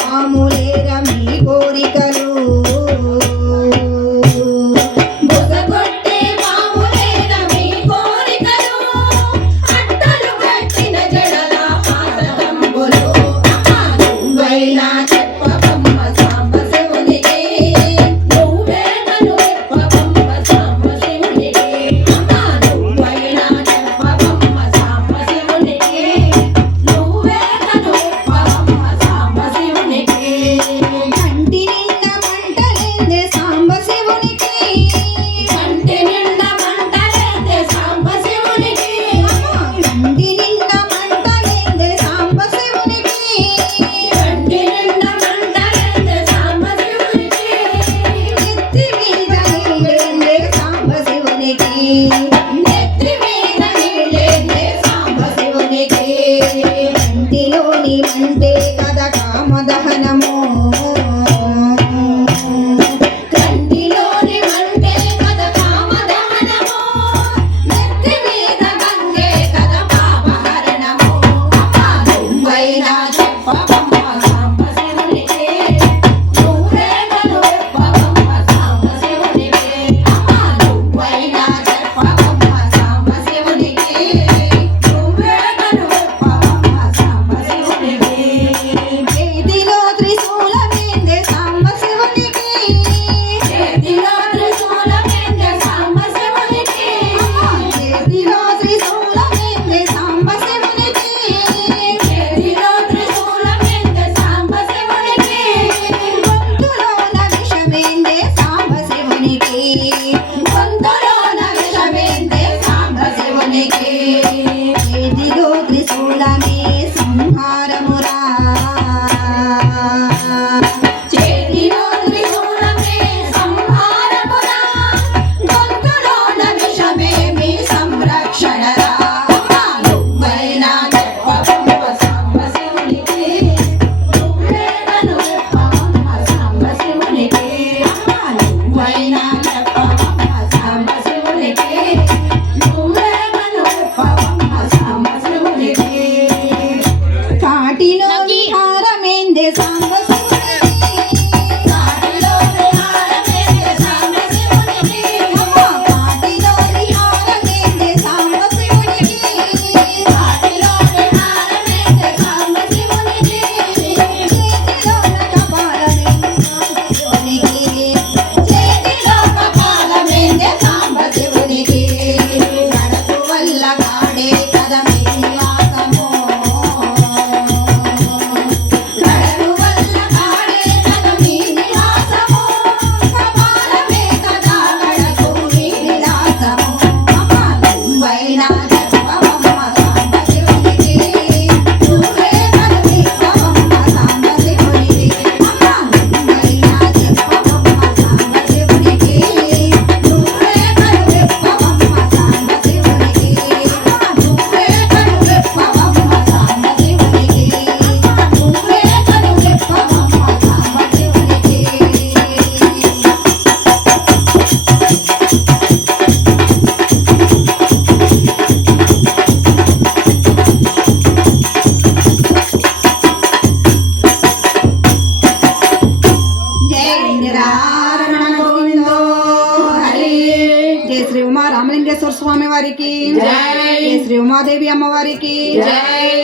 పాములేర మీ కోరికలు అంటే కథ కామదహనము కంటిలోని మంటే కథ కామదహనము నెత్తి మీద గంగే కథ పాపహరణము నువ్వైనా చెప్పవమ్మ సాంబశివునికి నువ్వే కను చెప్పవమ్మ సాంబశివునికి నువ్వైనా చెప్పవమ్మ సాంబశివునికి నువ్వే కను చెప్పవమ్మ సాంబశివునికి చేతిలో త్రిశూలమేందే సాంబశివునికి చేతిలో త్రిశూలమేందే సాంబశివునికి చేతిలో త్రిశూలమేందే సాంబశివునికి చేతిలో త్రిశూలమేందే సాంబశివునికి గొంతులోన విషమేందే సాంబశివునికి గొంతులోన విషమేందే సాంబశివునికి చేతిలో త్రిశూలమే సంహారమురా చేతిలో త్రిశూలమే సంహారమురా గొంతులోన విషమే మీ సంరక్షణరా నువ్వైనా చెప్పవమ్మ సాంబశివునికి నువ్వే కను చెప్పవమ్మ సాంబశివునికి నువ్వైనా చెప్పవమ్మ సాంబశివునికి నువ్వే కను చెప్పవమ్మ సాంబశివునికి కాటిలో విహారమేందే సాంబశివునికి కాటిలో విహారమేందే సాంబశివునికి కాటిలో విహారమేందే సాంబశివునికి కాటిలో విహారమేందే సాంబశివునికి చేతిలోన కపాలమేందే సాంబశివునికి చేతిలో కపాలమేందే సాంబశివునికి నడకు వల్ల కాడే కదమే నివాసము కడలు వల్ల కాడే కదమే నివాసము కపాలమే కదా కడకు నీ విలాసము నువ్వైనా చెప్పవమ్మ సాంబశివునికి నువ్వే కను చెప్పవమ్మ సాంబశివునికి నువ్వైనా చెప్పవమ్మ సాంబశివునికి నువ్వే కను చెప్పవమ్మ సాంబశివునికి నువ్వే కను చెప్పవమ్మ సాంబశివునికి నువ్వే కను చెప్పవమ్మ సాంబశివునికి జై నిరారమణ గోవిందో హరి జై శ్రీ ఉమా రామలింగేశ్వర స్వామి వారికి జై శ్రీ ఉమాదేవి అమ్మవారికి జై